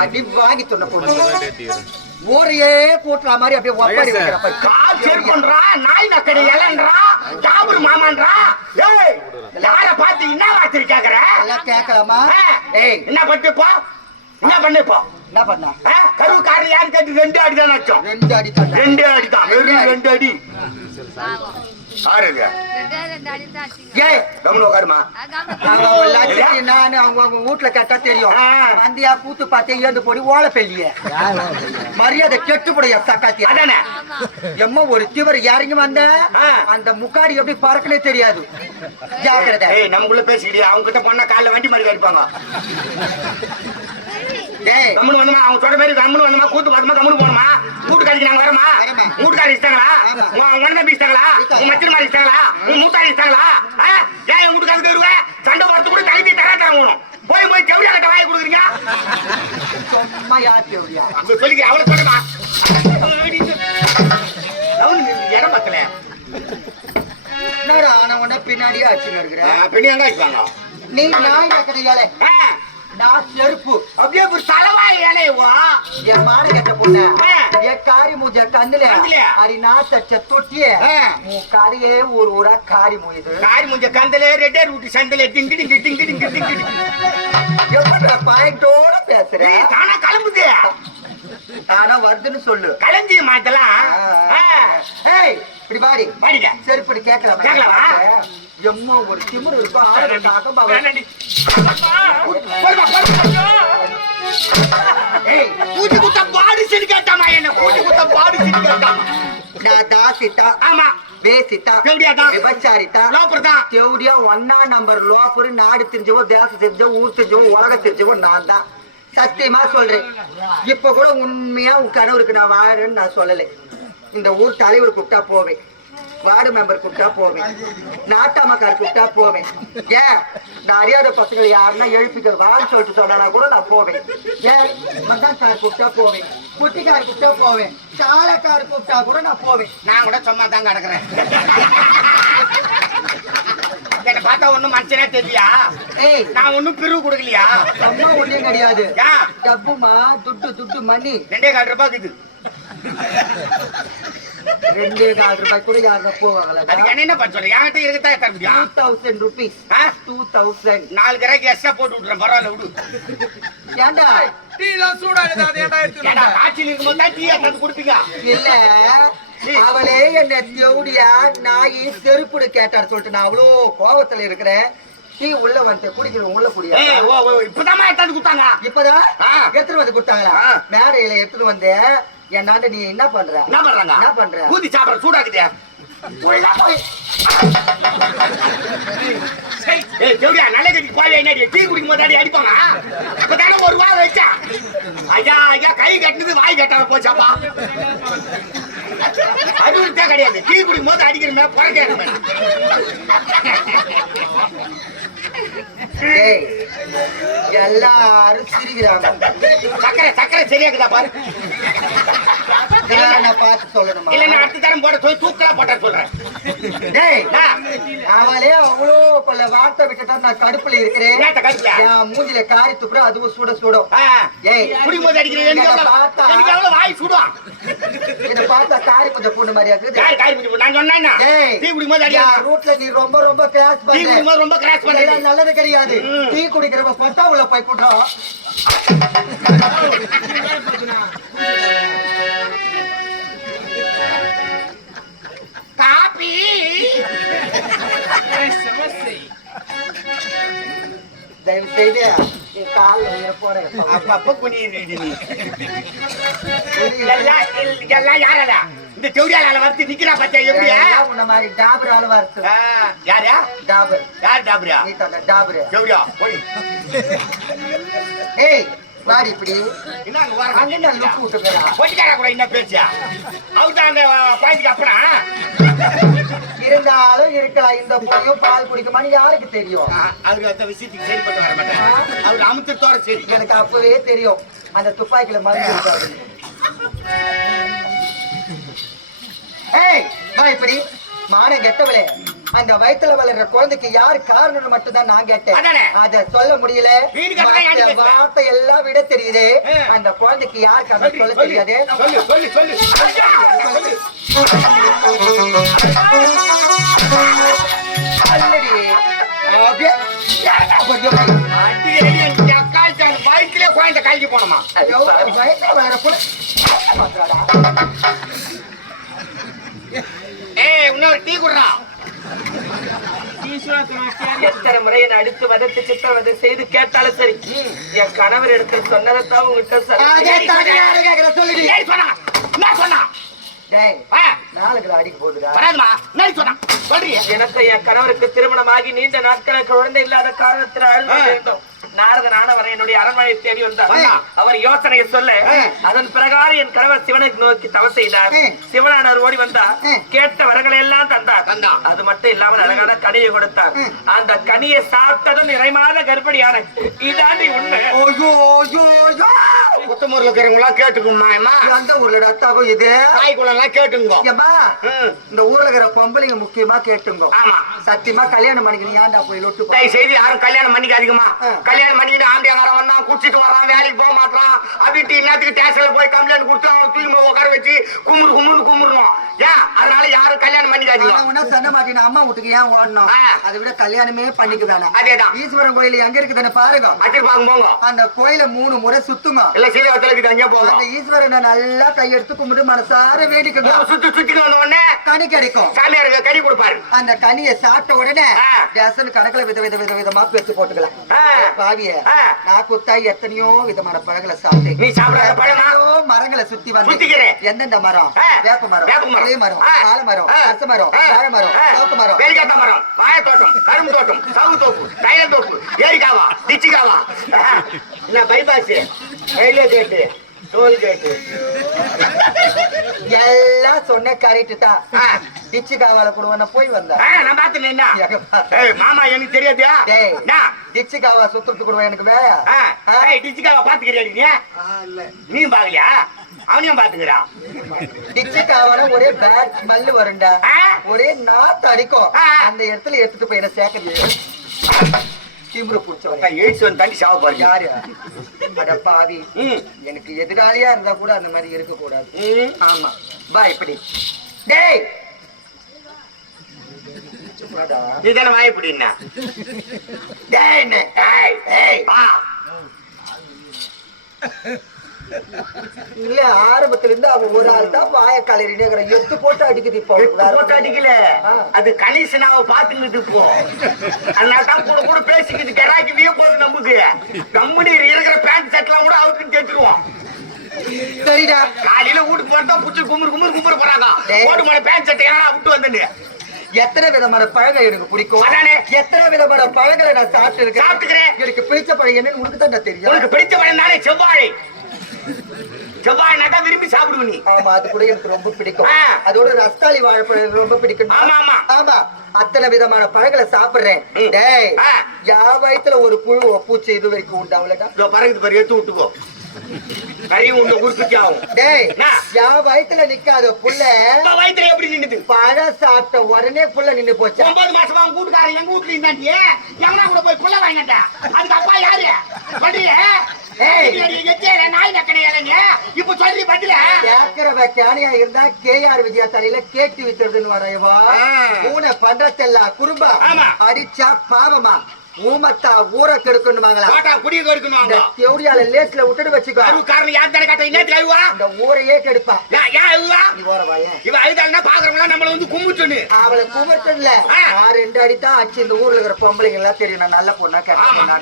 அடி வாங்கி சொன்ன போட்டு ஊரையே கூட்டுற மாதிரி அப்படியே ஒப்பாரி வைக்கிறப்ப கால் பண்றா நாய் நக்கடி இலன்றா ஜாபூர் மாமான்றா ஏய் யார பார்த்து என்ன வார்த்தை கேக்குற எல்லாம் கேட்கலாமா ஏய் என்ன பண்ணிப்போ என்ன பண்ணிப்போ என்ன பண்ண கருவு காரில் யாரு கேட்டு 2 அடி தான் அடிச்சோம் 2 அடி தான் 2 அடி தான் வெறும் 2 அடி ஆறுங்க ஏய் கம்முனு உட்காருமா நான் அவங்க வீட்டுல கேட்டா தெரியும் வந்தியா கூத்து பார்த்தே ஏந்து போடி ஓலை பெல்லிய மரியாதை கெட்டுப்படைய சக்காத்தி அதானே எம்மா ஒரு திவர் இறங்கி வந்த அந்த முக்காடி எப்படி பறக்கனே தெரியாது ஜாக்கிரதை ஏய் நமக்குள்ள பேசிக்கிறியா அவங்க கிட்ட போனா காலைல வண்டி மாதிரி அடிப்பாங்க கம்முனு வந்தமா அவங்க சொல்ற மாதிரி கம்முனு வந்தமா கூத்து பார்த்தமா கம்முனு போனோமா கூட்டுக்காரிக்கு நாங்க வரமா கூட்டுக்காரி இஷ்டாங்களா உங்க அண்ணன் இஷ்டாங்களா உங்க மச்சின மாதிரி இஷ்டாங்களா உங்க மூத்தாரி இஷ்டாங்களா ஏன் என் வீட்டுக்காரருக்கு வருவேன் சண்டை பார்த்து கூட தகுதி தராங்க போய் போய் கவுரியா கிட்ட வாங்கி கொடுக்குறீங்க சும்மா யார் கவுரியா அங்க சொல்லிக்க அவளை சொல்லுமா இடம் பக்கல என்னடா ஆனவன பின்னாடியே அடிச்சுன்னு இருக்கிறேன் பின்னாங்க ஆயிப்பாங்க நீ நாய் நக்கடியாலே நான் செருப்பு அப்படியே ஒரு தலைவாய் இலையவா என் மான கட்ட பொண்ணு என் காரி மூஞ்ச கண்ணுல அரி நாத்த தொட்டிய உன் காரியே ஒரு ஊரா காரி மூயுது காரி மூஞ்ச கந்தல ரெட்டே ரூட்டி சந்தல டிங்கு டிங்கு டிங்கு டிங்கு டிங்கு எப்படி பாயிண்டோட பேசுறேன் தானா கிளம்புது ஆனா வருதுன்னு சொல்லு கலஞ்சி மாத்தலாம் ஏய் இப்படி பாடி பாடிங்க செருப்படி கேட்கலாம் எம்மா ஒரு திமிரு இருக்கும் கூட்டி குத்த பாடு சரி கேட்டாமா என்ன கூட்டி குத்த பாடு சரி கேட்டாமா நான் தாசித்தா ஆமா பேசித்தா விபச்சாரித்தா லோப்பர்தான் தேவடியா 1ஆம் நம்பர் லோப்பர் நாடு தெரிஞ்சவோ தேசம் தெரிஞ்சவோ ஊர் தெரிஞ்சவோ உலக தெரிஞ்சவோ நான் தான் சத்தியமா சொல்றேன் இப்ப கூட உண்மையா உன் கணவருக்கு நான் வாழறேன்னு நான் சொல்லலை இந்த ஊர் தலைவர் கூப்பிட்டா போவேன் வார்டு மெம்பர் கூப்பிட்டா போவேன் நாட்டாமக்கார் கூப்பிட்டா போவேன் ஏன் நான் அறியாத பசங்களை யாருன்னா எழுப்பிக்க வான்னு சொல்லிட்டு சொன்னா கூட நான் போவேன் ஏன் மதான் கார் கூப்பிட்டா போவேன் குட்டிக்கார் கூப்பிட்டா போவேன் சாலக்கார் கூப்பிட்டா கூட நான் போவேன் நான் கூட சும்மா தான் கிடக்குறேன் என்ன பார்த்தா ஒண்ணும் மனுஷனே தெரியா ஏய் நான் ஒண்ணும் பிரிவு கொடுக்கலையா அம்மா ஒண்ணே கிடையாது டப்புமா துட்டு மணி 2.25 ரூபாய்க்கு 2.25 ரூபாய் கூட யாரும் போவாங்களா அதுக்கு என்ன பண்ண சொல்ற என்கிட்ட இருக்கதா தர முடியும் 2000 rupees 2000 4 கிராக்கி எக்ஸ்ட்ரா போட்டு விட்டுறேன் பரவாயில்ல விடு ஏண்டா டீ தான் சூடா இருக்குது அது ஏண்டா எடுத்து ஏண்டா காட்சியில் இருக்கும்போது தான் டீ எடுத்து கொடுப்பீங்க இல்ல அவளே என்ன தேவடியா நாய் செருப்புடு கேட்டார் சொல்லிட்டு நான் அவ்வளோ கோபத்துல இருக்கிறேன் டீ உள்ள வந்து குடிக்கிறோம் உள்ள குடியா இப்பதான் எடுத்து கொடுத்தாங்க இப்பதான் எடுத்துட்டு வந்து கொடுத்தாங்களா மேடையில எடுத்துட்டு வந்து என்னாண்ட நீ என்ன பண்றாங்க என்ன பண்ற ஊதி சாப்பிட சூடாக்குதே நல்ல கட்டி போய் டீ குடிக்கும் போது அடிப்பாங்க இப்பதானே ஒரு வாரம் வச்சா ஐயா ஐயா கை கட்டினது வாய் கட்டாம போச்சாப்பா அது கிடையாது டீ குடிக்கும் போது அடிக்கிற புறக்க எல்லாரும் சிரிக்கிறாங்க சக்கரை சரியாக்குதா பாரு பார்த்து சொல்லணுமா இல்ல நான் அடுத்த தரம் போட போய் தூக்கலா போட்டா சொல்றேன் அவளே அவ்வளோ பல வார்த்தை விட்டுட்டா நான் கடுப்புல இருக்கிறேன் என் மூஞ்சில காரி துப்புற அதுவும் சுடும் குடிக்கும்போது அடிக்கிறேன் வாய் சுடுவான் இதை பார்த்தா காரி கொஞ்சம் பூண்டு மாதிரியா இருக்குது நான் சொன்னா டீ குடிக்கும்போது அடியா ரூட்ல நீ ரொம்ப கிராஸ் பண்ண ரொம்ப கிராஸ் பண்ண நல்லது கிடையாது டீ குடிக்கிறப்ப பட்டா உள்ள போய் போட்டோம் காபி தயவு செய்து கால போறேன் அப்பப்ப குனியுது எல்லாம் யாரடா இந்த செவடியால வந்து நிக்கிறா பச்சா எப்படியா உன்ன மாதிரி டாபரால வரது யாரா டாபர் யார் டாபரா நீ தான் டாபர் செவடியா போடி ஏய் வாடி இப்படி என்ன வர அங்க நான் லுக்கு விட்டுறா போடிக்கார கூட என்ன பேச்சா அவர்தான் அந்த பாயிண்ட்க்கு அப்புறம் இருந்தாலும் இருக்கலாம் இந்த பொண்ணையும் பால் குடிக்குமான்னு யாருக்கு தெரியும் அவரு அந்த விஷயத்துக்கு சரிப்பட்டு வர மாட்டாங்க அவர் அமுத்தத்தோட சரி எனக்கு அப்பவே தெரியும் அந்த துப்பாக்கில மருந்து இருக்காது ஏய் வா இப்படி மான கெட்டவளே அந்த வயித்துல வளர்ற குழந்தைக்கு யார் காரணம்னு மட்டும் தான் நான் கேட்டேன். அதானே. அத சொல்ல முடியல. வீடு கட்டலாம் யாரு பேசுற? வார்த்தை எல்லாம் விட தெரியுது. அந்த குழந்தைக்கு யார் காரணம் சொல்ல தெரியாது. சொல்லு சொல்லு சொல்லு சொல்லு. அல்லடி. அப்படியே. அடி அடி அக்கால் சார் பைக்ல குழந்தை கல்வி போனோமா? வயித்துல வளர்ற குழந்தை. ஏய் இன்னொரு டீ குடுறா. எத்தனை முறை என்னை அடித்து வதத்து சித்திரவதை செய்து கேட்டாலும் சரி, என் கணவர் எடுத்து சொன்னதைத்தான் உங்ககிட்ட சொல்லுடி. ஏய் சொன்னா என்ன சொன்னா? டேய், ஆ நாளைக்கு அடிக்க போகுதுடா. வராதுமா என்ன சொன்னா சொல்றியே? எனக்கு என் கணவருக்கு திருமணமாகி நீண்ட நாட்களுக்கு குழந்தை இல்லாத காரணத்தில் அழுது இருந்தோம். நாரதனானவர் என்னுடைய அரண்மனை தேடி வந்தார். அவர் யோசனையை சொல்ல அதன் பிரகாரம் என் கணவர் சிவனை நோக்கி தவம் செய்தார். சிவனானவர் ஓடி வந்தார். கேட்ட வரங்களை எல்லாம் தந்தார். அது மட்டும் இல்லாமல் அழகான கனியை கொடுத்தார். அந்த கனியை சாப்பிட்டதும் நிறைமாத கர்ப்பிணியான இதாண்டி உண்மை. குத்தமூர்ல இருக்கிறவங்க கேட்டுக்குமா? அந்த ஊர்ல ரத்தாவும் இது தாய்க்குள்ளெல்லாம் கேட்டுங்க. ஏம்மா, இந்த ஊர்ல இருக்கிற பொம்பளைங்க முக்கியமா கேட்டுங்க. ஆமா சத்தியமா கல்யாணம் பண்ணிக்கணும். ஏன்டா போய் லொட்டு போ. தயவு செய்து யாரும் கல்யாணம் பண்ணிக்காதீங்கம்மா. கல்யாணம் பண்ணிக்கிட்டு ஆண்டியாக்காரன் வந்தான், குடிச்சிட்டு வரான், வேலைக்கு போக மாட்டான் அப்படின்ட்டு இன்னத்துக்கு ஸ்டேஷன்ல போய் கம்ப்ளைண்ட் கொடுத்து அவனை தூக்கி உட்கார வச்சு கும்பிடணும். ஏன் அதனால யாரும் கல்யாணம் பண்ணிக்காதீங்க. சொன்ன மாட்டேன். அம்மா வீட்டுக்கு ஏன் ஓடணும்? அதை விட கல்யாணமே பண்ணிக்க வேணாம். அதேதான். ஈஸ்வரன் கோயில் எங்க இருக்குதுன்னு பாருங்க. அச்சர் பாங்க போங்க. அந்த கோயில 3 முறை சுத்துங்க. இல்ல சீரியத்துல அங்கே போங்க. அந்த ஈஸ்வரனை நல்லா கையெடுத்து கும்பிட்டு மனசார வேடிக்கங்க. சுத்திட்டு வந்த உடனே கனி கிடைக்கும். சாமியாருக்கு கனி கொடுப்பாரு. அந்த கனியை சாப்பிட்ட உடனே டேசன் கணக்குல விதவிதமா பெற்று போட்டுக்கலாம். பாவிய நான் குத்தா எத்தனையோ விதமான பழங்களை சாப்பிட்டேன். நீ சாப்பிடாத பழமா? மரங்களை சுத்தி வந்து எந்தெந்த மரம்? வேப்ப மரம், புளிய மரம், ஆலமரம், அரச மரம், வாழை மரம், சவுக்கு மரம், வேலிக்காத்த மரம், வாழைத்தோட்டம், கரும்பு தோட்டம், சவுக்கு தோப்பு, தைலம் தோப்பு, ஏரிக்காவா, டிச்சிக்காவா, என்ன பைபாஸ், ரயில்வே கேட்டு, டோல் கேட்டு எல்லாம் சொன்ன கரெக்ட் தான். டிச்சு காவால கூட போய் வந்தேன். நான் பாத்துனேன். மாமா எனக்கு தெரியாதியா? டிச்சு காவா சுத்துறது கூட எனக்கு வேலையா? டிச்சிக்காவா பாத்துக்கிறியா? நீ பாக்கலையா? அவனையும் பாத்துக்கிறான். டிச்சு காவால ஒரே பேட் ஸ்மெல் வரும்டா. ஒரே நாத்து அடிக்கும். அந்த இடத்துல எடுத்துட்டு போய் என்ன சேர்க்க எனக்கு எதிராளியா இருந்தா கூட அந்த மாதிரி இருக்க கூடாது. ஆமா பா இப்படி டேய் நீதான வாய்ப்பிடின்னா இல்ல ஆரம்பத்துல இருந்து அவன் ஒரு ஆள் தான் வாய கலரினே எத்து போட்டு அடிக்குது. இப்போ போட்டு அடிக்கல, அது கணேசனாவை பாத்துக்கிட்டு போ. அதனாலதான் கூட கூட பேசிக்கிட்டு கராக்கி வீய போது நமக்கு கம்பெனி இருக்கிற பேண்ட் ஷர்ட் எல்லாம் கூட அவுத்துன்னு தேய்ச்சிருவோம். சரிடா, காலையில வீட்டுக்கு போறதா புடிச்சு கும்புற போறாங்க. ஓட்டு மேல பேண்ட் ஷர்ட் ஏன்னா விட்டு வந்து எத்தனை விதமான பழங்கள் எனக்கு பிடிக்கும். எத்தனை விதமான பழங்களை நான் சாப்பிட்டுக்கிறேன். எனக்கு பிடிச்ச பழம் என்னன்னு உனக்கு தான் தெரியும். உனக்கு பிடிச்ச பழம் தானே செவ்வாழை. செவ்வாழை நட்டா விரும்பி சாப்பிடுவ நீ. ஆமா, அது கூட எனக்கு ரொம்ப பிடிக்கும். அதோட ரஸ்தாளி வாழைப்பழம் ரொம்ப பிடிக்கும். ஆமா, அத்தனை விதமான பழங்களை சாப்பிடுறேன். டேய், யா வயித்துல ஒரு புழு பூச்சி இது வரைக்கும் உண்டு அவ்வளவுதான். பறகுது பாரு, எடுத்து விட்டுக்கோ. கறி உண்டு உற்பத்தி ஆகும். டேய், யா வயித்துல நிக்காத புள்ள வயித்துல எப்படி நின்னுது? பழம் சாப்பிட்ட உடனே புள்ள நின்னு போச்சு. 9 மாசமா உங்க வீட்டுக்காரன் எங்க வீட்டுல இருந்தாண்டி எவனா கூட போய் புள்ள வாங்கிட்டா. அதுக்கு அப்பா யாரு பண்றிய? நாய் நக்கணையாங்க இப்ப சொல்லி பதில கேட்கிறவ கேனியா இருந்தா கேஆர் விஜயா தலையில கேட்டு வித்துறதுன்னு வரையவா. ஊனை பண்றதெல்லாம் குறும்பா அடிச்சா பாவமா ஊமத்தா ஊரை கெடுக்கணுமாங்களா? குடிய கெடுக்கணுமாங்க. தேவடியால லேஸ்ல விட்டுட்டு வச்சுக்கோ. காரணம் யார் தானே காட்ட இன்னத்துல அழுவா? இந்த ஊரையே கெடுப்பா. ஏன் அழுவா? நீ ஓர வாயே. இவ அழுதான்னா பாக்குறவங்க நம்மள வந்து கும்பிட்டுன்னு. அவளை கும்பிட்டதுல நான் 2 அடி தான் ஆச்சு. இந்த ஊர்ல இருக்கிற பொம்பளைங்க எல்லாம் தெரியும் நான் நல்ல பொண்ணா கெட்ட பொண்ணா.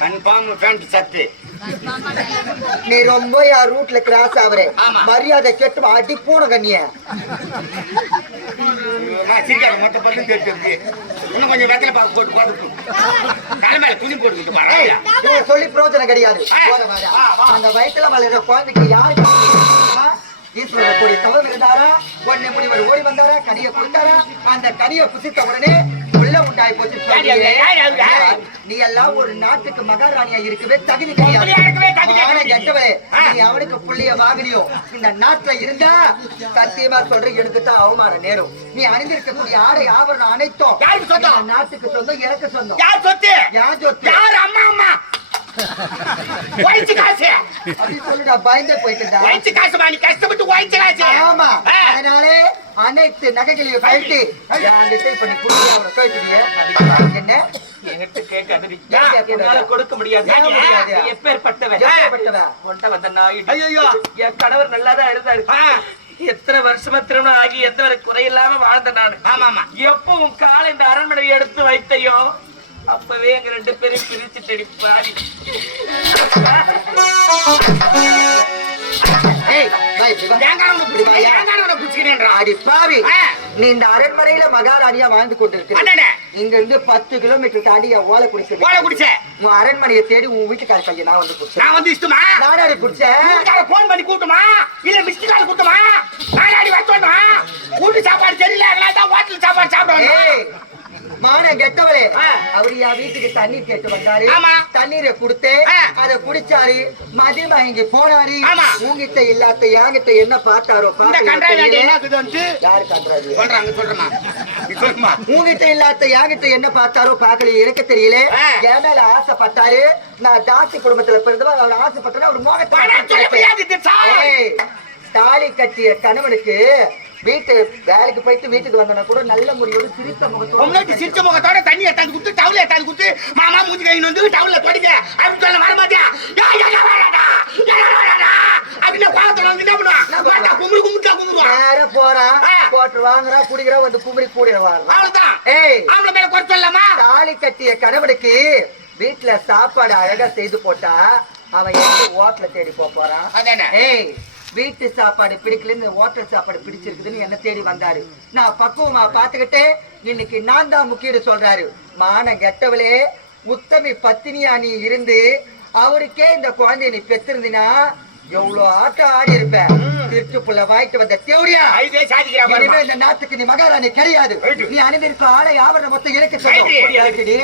கன்ஃபார்ம் பேண்ட் சத்து. நீ ரொம்ப யார் ரூட்ல கிராஸ் ஆவறே. மரியாதை கெட்டு அடி போன கண்ணிய. நான் சிரிக்காத மொத்த பல்லும் தெரிஞ்சிருக்கு. இன்னும் கொஞ்சம் வெத்தலை பாக்கு போட்டு போட்டு தலைமையில துணி போட்டுக்கிட்டு பாரு. சொல்லி பிரயோஜனம் கிடையாது. அந்த வயிற்றுல வளர்ற குழந்தைக்கு யாருக்கு ஈஸ்வரர் கூடிய தவறு இருந்தாரா? உடனே முனிவர் ஓடி வந்தாரா? கனியை கொடுத்தாரா? அந்த கனியை புசித்த உடனே உள்ள உண்டாய் போச்சு. நீ எல்லாம் ஒரு நாட்டுக்கு மகாராணியா இருக்கவே தகுதி புள்ளியா இருக்கவே தகுதி கிடையாது. கிடையாது. கெட்டவளே, நீ அவனுக்கு புள்ளிய வாங்கினியோ இந்த நாட்டுல இருந்தா சத்தியமா சொல்றேன், எனக்கு தான் அவமான நேரம். நீ அணிந்திருக்கக்கூடிய ஆடை ஆபரணம் அனைத்தும் யாருக்கு சொந்தம்? இந்த நாட்டுக்கு சொந்தம், எனக்கு சொந்தம். யார் சொத்து? யார் சொத்து? யார் அம்மா அம்மா ஒழிச்சு காசு அப்படின்னு சொல்லிட்டு பயந்தே போயிட்டு ஒழிச்சு காசுமா, நீ கஷ்டப்பட்டு ஒழிச்சு காசு. ஆமா, ஆ. அதனாலே அனைத்து நகைகளையும் கழட்டி என்கிட்ட இப்ப நீ குடுத்து அவனை கழட்டுறிய. என்ன என்கிட்ட கேட்காதடி. யா. என்னால கொடுக்க முடியாது. ஏன் முடியாது? நீ எப்பேற்பட்டவன்? எப்பேற்பட்டவன்? உன்கிட்ட வந்த நாய். ஐயோ என் கணவர் நல்லாதான் இருந்தாரு. எத்தனை வருஷமா திருமணம் ஆகி எந்த ஒரு குறையில்லாம வாழ்ந்த நானு. ஆமா ஆமா எப்போ உன் காலை இந்த அரண்மனை எடுத்து வைத்தையோ அப்பவே எங்க 2 பேரும் பிரிச்சுட்டு பாடி. ஏய், வா இப்படி வா. அடி பாவி, நீ இந்த அரண்மனையில மகாராணியா வாழ்ந்து கொண்டிருக்க. இங்க இருந்து 10 கிலோமீட்டர் தாண்டி என் ஓலை குடிச்சேன். உன் அரண்மனையை தேடி உன் வீட்டுக்கார பையன் நான் வந்து குடிச்சேன். நான் வந்து இஷ்டமா நாடாடி குடிச்சேன். போன் பண்ணி கூட்டுமா இல்ல மிஸ்டு கால் கூட்டுமா நாடாடி வரட்டோமா கூட்டு சாப்பாடு தெரியல அதனால தான் ஹோட்டல் சாப்பாடு சாப்பிடுவாங்க. ஏய், மான கெட்டவளே, அவரு என் வீட்டுக்கு தண்ணீர் கேட்டு வந்தாரு. ஆமா. தண்ணீரை கொடுத்து அதை குடிச்சாரு, மதி மயங்கி போனாரு. ஆமா. உங்கிட்ட இல்லாத என்கிட்ட என்ன பார்த்தாரோ இந்த கண்டாடி என்ன இது வந்து யாரு கண்டாரு பண்றாங்க சொல்றமா நீ சொல்லுமா உங்ககிட்ட இல்லாத என்கிட்ட என்ன பார்த்தாரோ பார்க்கல, எனக்கு தெரியல. என் மேல ஆசைப்பட்டாரு. நான் தாசி குடும்பத்துல பிறந்தவன், அவர் ஆசைப்பட்டா அவர் முடியாது. தாலி கட்டிய கணவனுக்கு வீட்டு வேலைக்கு போயிட்டு வீட்டுக்கு வந்தன கூட நல்ல முறையோடு சிரித்த முகத்தோட சிரிச்ச முகத்தோட தண்ணி எடுத்தாந்து குடுத்து டவுல் எடுத்தாந்து குடுத்து மாமா மூஞ்சி கை வந்து டவுல்ல தொடிங்க அப்படின்னு சொல்ல வர மாட்டியா அப்படின்னு பாத்துல வந்து என்ன பண்ணுவான் கும்பிடுவான் நேர போறான், போட்டு வாங்குறான், குடிக்கிறான், வந்து குமரி கூடிடுவான். அவ்வளவுதான். ஏய், அவங்கள மேல குறை சொல்லலாமா? தாலி கட்டிய கணவனுக்கு வீட்டுல சாப்பாடு அழகா செய்து போட்டா அவன் எங்க ஹோட்டல தேடி போறான். அதானே. ஏய், வீட்டு சாப்பாடு பிடிக்கல, இந்த ஹோட்டல் சாப்பாடு பிடிச்சிருக்குதுன்னு என்ன தேடி வந்தாரு. நான் பக்குவமா பாத்துக்கிட்டு இன்னைக்கு நான் தான் முக்கியம் சொல்றாரு. மான கெட்டவளே, உத்தமி பத்தினியா நீ இருந்து அவருக்கே இந்த குழந்தைய நீ பெற்றிருந்தீனா எவ்வளவு ஆட்டம் ஆடி இருப்ப. திருட்டு புள்ள வாங்கிட்டு வந்த தேவடியா, இனிமே இந்த நாட்டுக்கு நீ மகாராணி கிடையாது. நீ அணிந்திருக்க ஆளை ஆவரணம் மொத்தம் எனக்கு சுமைய தூக்கி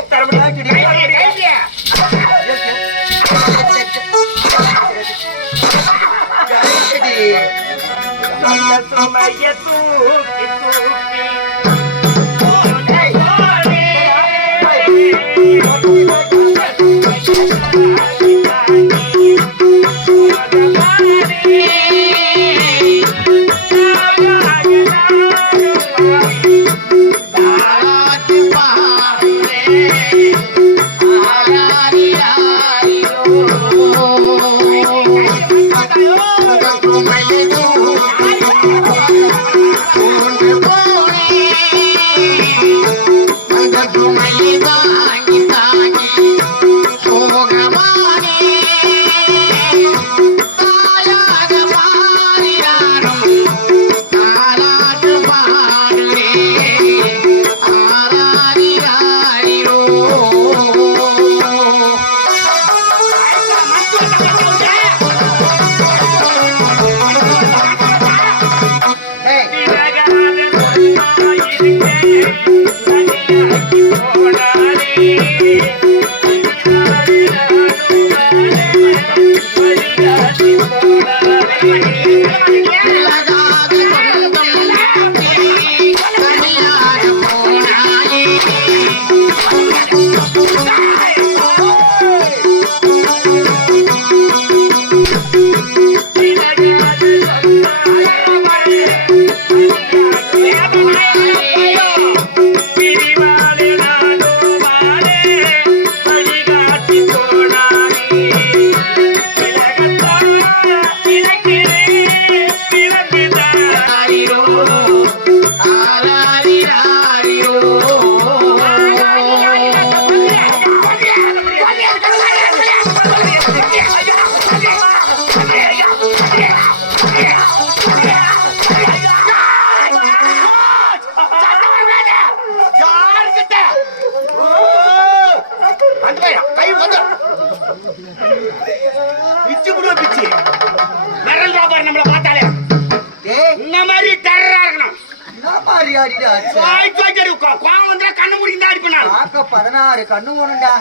பக்கம் 16 கண்ணு போனுண்டா.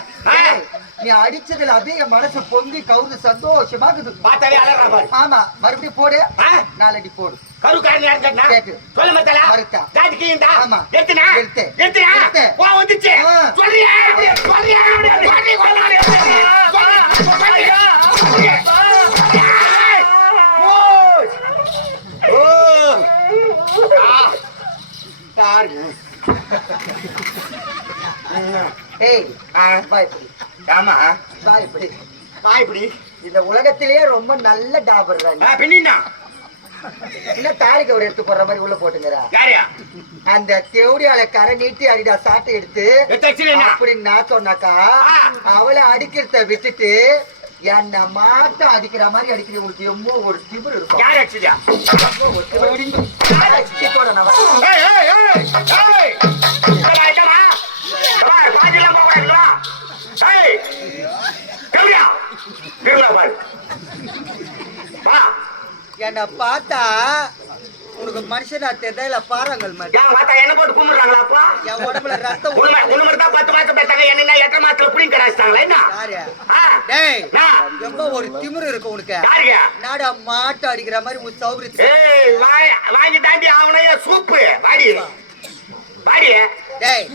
நீ அடிச்சதுல அப்படியே என் மனசு பொங்கி கவுந்து சந்தோஷமா இருக்குது. பார்த்தாலே அலறா பாரு. ஆமா மறுபடியும் போடு. 4 அடி போடு. கருக்காரன் யார் கேட்டா? கேட்டு. சொல்ல மத்தல. மறுத்தா. காட்டிக்கீண்டா? ஆமா. எடுத்துனா? எடுத்துனா? வா வந்துச்சு. சொல்றியா? சொல்றியா? இந்த உலகத்திலேயே ரொம்ப நல்ல டாபர் பின்னா என்ன தாலிக்கு ஒரு எடுத்து போடுற மாதிரி உள்ள போட்டுங்கிறா யாரியா அந்த தேவடியால கரை நீட்டி அடிடா சாட்டை எடுத்து அப்படின்னு நான் சொன்னாக்கா அவளை அடிக்கிறத விட்டுட்டு என்ன மாட்ட அடிக்கிற மாதிரி அடிக்கிற உங்களுக்கு எம்மோ ஒரு திமிர் இருக்கும். யார் அடிச்சதா? என்ன பார்த்தா உனக்கு மனுஷனா தெரியல பாறாங்கல் மாதிரி என்ன போட்டு கும்பிடுறாங்களா அப்பா? என் உடம்புல ரத்தம் தான் 10 மாசம் பெற்றாங்க. என்ன 8 மாசத்துல புடிங்க கடாச்சிட்டாங்களா? என்ன டேய் ரொம்ப ஒரு திமிரு இருக்கு உனக்கு. நாடா மாட்ட அடிக்கிற மாதிரி உன் சௌகரியத்துக்கு வாங்கி தாண்டி அவனைய சூப்பு வாடி வாடி. டேய்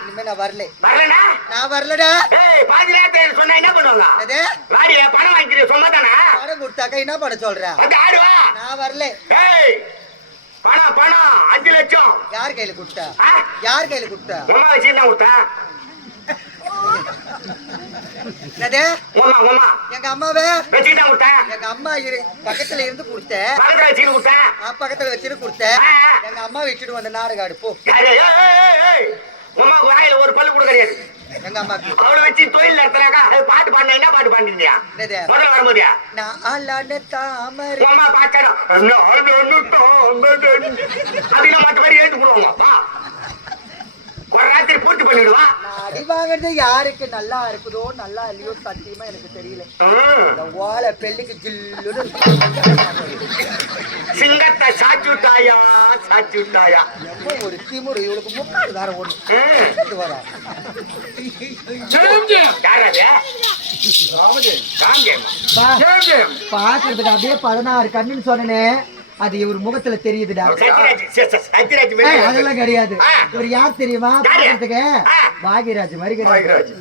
இனிமே நான் வரல. வரலடா? நான் வரலடா. ஏய் பாதி நேரத்துல சொன்னா என்ன பண்ணுவாங்க? என்னது? வாடி பணம் வாங்கிக்கிறீ சும்மா தானே? பணம் கொடுத்தாக்க என்ன பண்ண சொல்ற? வந்து ஆடுவா. நான் வரல. ஏய் பணம் 5 லட்சம் யார் கையில கொடுத்தா? யார் கையில கொடுத்தா? உமா வச்சு தான் கொடுத்தா. என்னது? உமா எங்க அம்மாவே வச்சுக்கிட்டா கொடுத்தா. எங்க அம்மா பக்கத்துல இருந்து கொடுத்த. பக்கத்துல வச்சு கொடுத்தா. பக்கத்துல வச்சுட்டு கொடுத்த. எங்க அம்மா வச்சுட்டு வந்த நாடகாடு போ. உமாக்கு வாயில ஒரு பல்லு கூட கிடையாது. எங்க அம்மாக்கு அவளை வச்சு தொழில் நடத்துறாங்க. பாட்டு பாடினா என்ன பாட்டு பாடினியா? முதல்ல வரும்போதியா நான் அல்லாட தாமரை உமா பாட்டடம் அப்படின்னா மற்ற மாதிரி எழுத்து போடுவாங்க. ஒரு ராத்திரி பூர்த்தி பண்ணிடுவா. அடி வாங்குறது யாருக்கு நல்லா இருக்குதோ நல்லா இல்லையோ சத்தியமா எனக்கு தெரியல. இந்த ஓலை பெல்லுக்கு ஜில்லுன்னு சிங்கத்தை சாச்சு விட்டாயா ஒரு திமுறை இவளுக்கு முக்காடு வேற ஒண்ணு வர பாக்குறதுக்கு அப்படியே 16 கண்ணுன்னு சொன்னேன். அது இவர் முகத்துல தெரியுதுடா. அதெல்லாம் கிடையாது. இவர் யார் தெரியுமா? பாக்குறதுக்கு பாகியராஜ் மாதிரி கிடையாது.